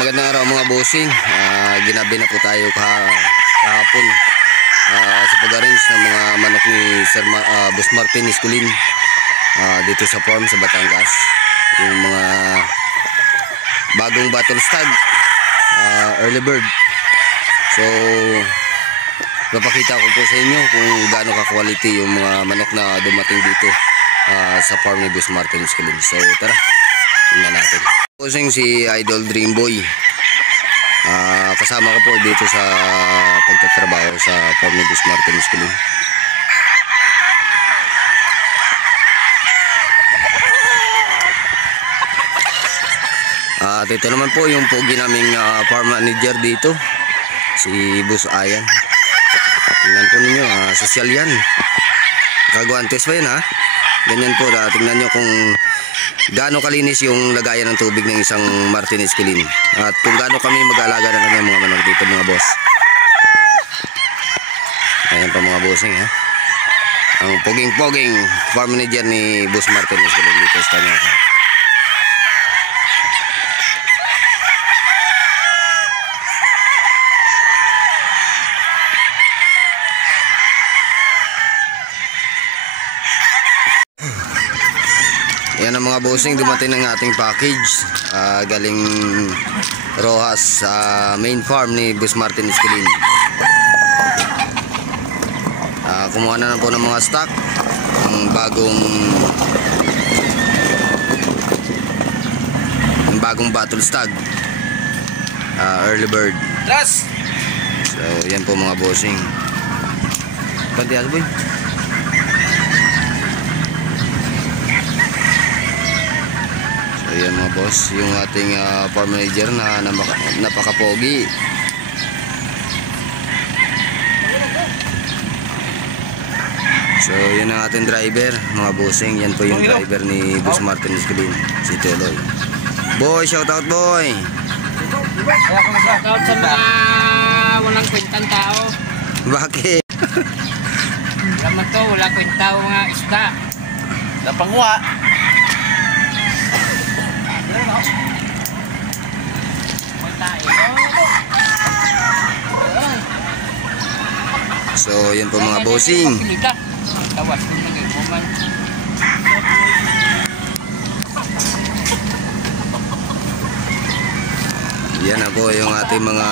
magandang araw mga bossing. Ginabi na po tayo kahapon sa pag-arrange ng mga manok ni Boss Martin Esculin dito sa farm sa Batangas. Yung mga bagong battle stag, early bird. So papakita ko po sa inyo kung gaano ka-quality yung mga manok na dumating dito sa farm ni Boss Martin Esculin. So tara, tingnan natin. Bossing, si Idol Dreamboy, kasama ko po dito sa pagtatrabaho sa farm ni Boss Martin Esculin. At ito naman po yung pogi naming farm manager dito, si Boss Ayan. Tingnan po ninyo, social yan. Kagwantes pa yan ha. Ganyan po, tingnan nyo kung gaano kalinis yung lagayan ng tubig ng isang Martin Esculin. At kung gaano kami mag-alaga ng kanyang mga manok dito mga boss. Ayan pa mga bossing ha. Ang poging-poging farm manager ni Boss Martin Esculin dito sa kanya. Yan ang mga bossing, dumating ng ating package galing Rojas sa main farm ni Boss Martin Esculin. Kumuha na po ng mga stock, ang bagong battle stag, early bird. So yan po mga bossing. Bantiyan boy. Ayan mga boss, yung ating farm manager na napaka-pogi. So yan ang ating driver mga bossing. Yan po yung driver ni Boss Martin Esculin, si Tuloy. Boy, shout out boy. Shout out sa mga walang kwentang tao. Bakit? Laman to, wala kwenta mga isda. Napanguha. So yan po mga bossing. Yan na po yung ating mga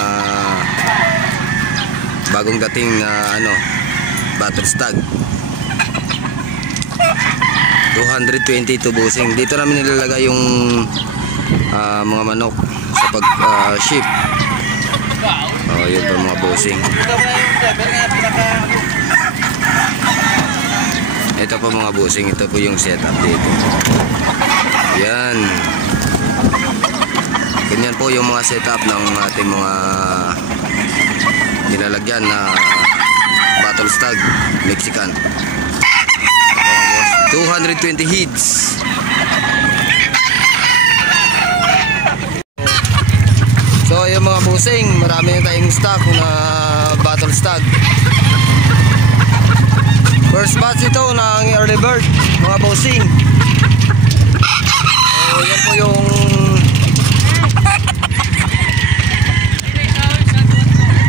bagong dating na battle stag. 222 bossing. Dito namin nilalagay yung mga manok sa pag-ship. Yun po mga bossing. Ito po mga bossing, ito po yung setup dito. Yan. Ganyan po yung mga setup ng ating mga nilalagyan na battle stag Mexican. 220 hits. So yung mga bossing, marami na tayong stock na battle stag. First batch ito ng early bird mga bossing. So yan po yung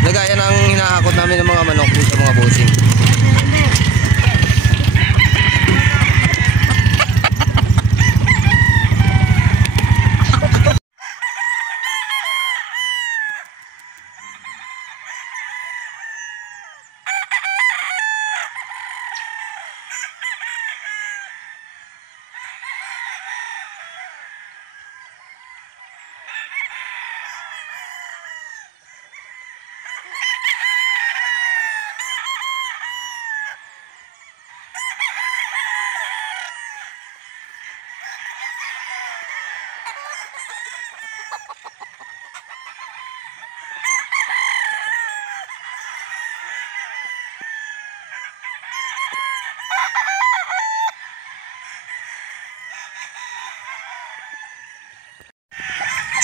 lagayan ng hinahakot namin ng mga manok dito mga bossing.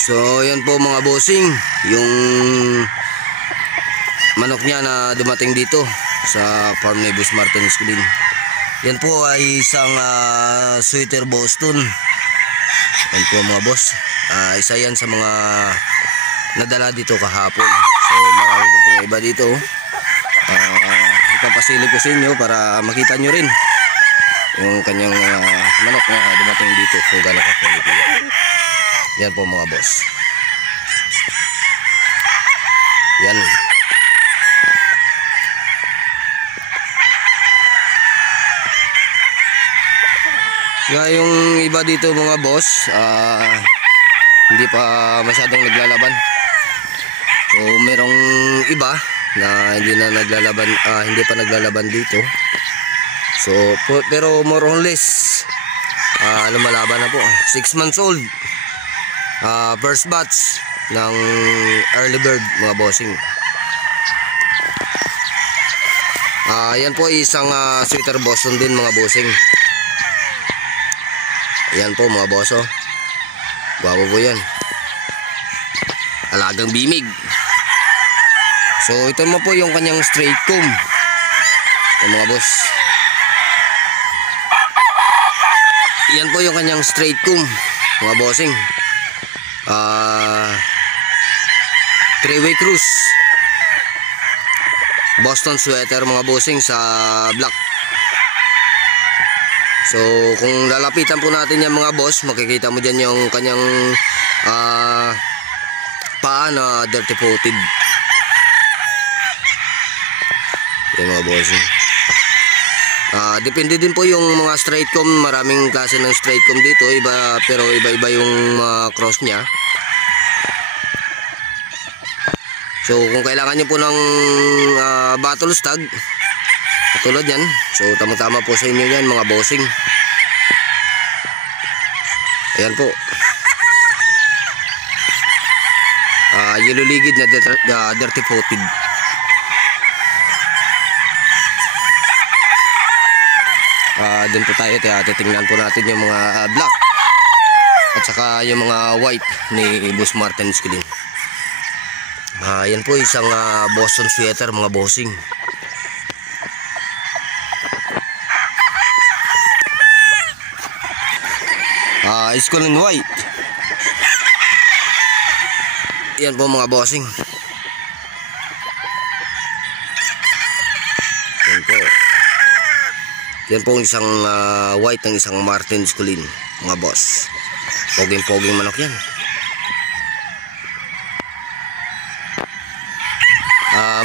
So yan po mga bossing, yung manok niya na dumating dito sa farm ni Boss Martin Esculin. Yan po ay isang sweater Boston Yan po mga boss. Isa yan sa mga nadala dito kahapon. So marami po pong iba dito. Ipapasilip ko sa inyo para makita nyo rin yung kanyang manok na dumating dito kung gano'n ka-quality yan. Yan po mga boss. Yan. Kaya yung iba dito mga boss, hindi pa masyadong naglalaban. So merong iba na hindi na naglalaban, hindi pa naglalaban dito. So pero more or less lumalaban na po. 6 months old. First batch ng early bird mga bossing. Yan po isang sweater Boston din mga bossing. Yan po mga boss, oh. Gwapo po yan. Alagang bimig. So ito mo po yung kanyang straight comb. Yung mga boss. Yan po yung kanyang straight comb mga bossing. 3-way cruise. Boston sweater mga bossing sa black. So kung lalapitan po natin yan mga boss, makikita mo dyan yung kanyang paa na dirty coated. Yan mga boss. Depende din po yung mga straight comb. Maraming klase ng straight comb dito, iba, pero iba-iba yung cross nya. So kung kailangan nyo po ng battle stag tulad yan, so tama-tama po sa inyo yan mga bossing. Ayan po, yellow ligid na dirty coated. Dun po tayo, titingnan po natin yung mga black at saka yung mga white ni Boss Martin Esquilin. Yan po isang Boston sweater mga bossing. Esquilin white. Yan po mga bossing. Yan po. Yan po isang white ng isang Martin Esquilin mga boss. Poging-poging manok yan.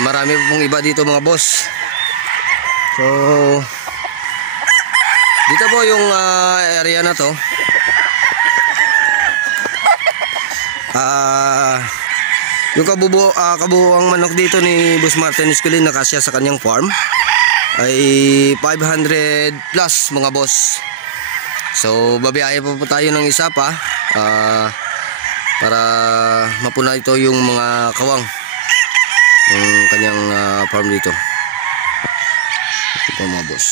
Marami pong iba dito mga boss. So dito po yung area na to. Yung kabuuang manok dito ni Boss Martin Esquilin na kasya sa kanyang farm ay 500 plus mga boss. So babiyahe po tayo ng isa pa para mapuna ito yung mga kawang ng kanyang farm dito. Ito mga boss.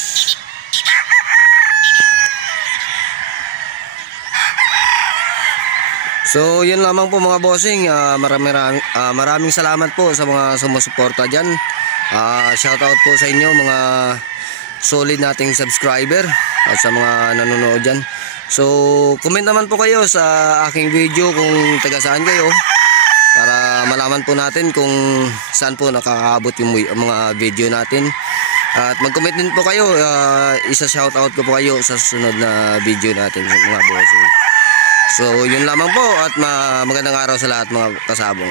So yun lamang po mga bossing. Maraming salamat po sa mga sumusuporta dyan. Shoutout po sa inyo mga solid nating subscriber at sa mga nanonood dyan. So comment naman po kayo sa aking video kung taga saan kayo, para malaman po natin kung saan po nakakaabot yung mga video natin. At mag-comment din po kayo, isa shoutout ko po kayo sa susunod na video natin mga bossing. So yun lamang po at magandang araw sa lahat mga kasabong.